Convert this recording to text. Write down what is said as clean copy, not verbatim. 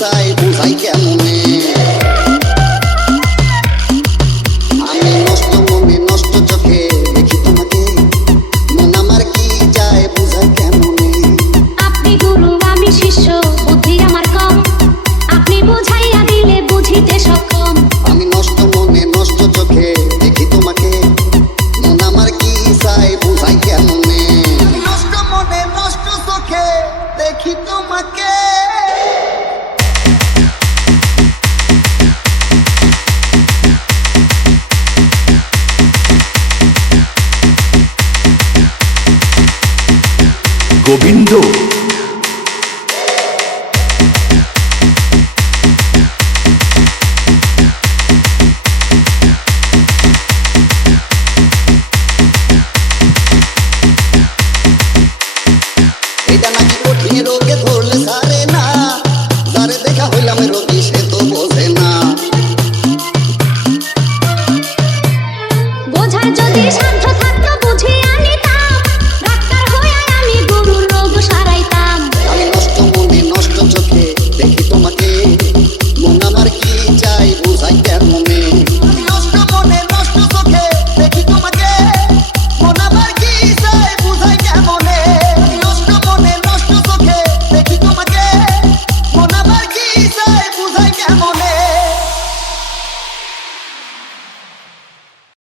চাই বুঝাই কেমনে। আমি নষ্ট মনে নষ্ট চোখে দেখি তোমাকে, মন আমার কি চায় বুঝাই কেমনে। আপনি গুরু আমি শিষ্য, বুদ্ধি আমার কম, আপনি বুঝাইয়া দিলে বুঝিতে সক্ষম। আমি নষ্ট মনে নষ্ট চোখে দেখি তোমাকে, মন আমার কি চায় বুঝাই কেমনে। নষ্ট মনে নষ্ট চোখে দেখি তোমাকে। গোবিন্দ এটা নাকি কঠিন রোগে ধরলে সারে না, যারে দেখা হইলাম রোগী সে তো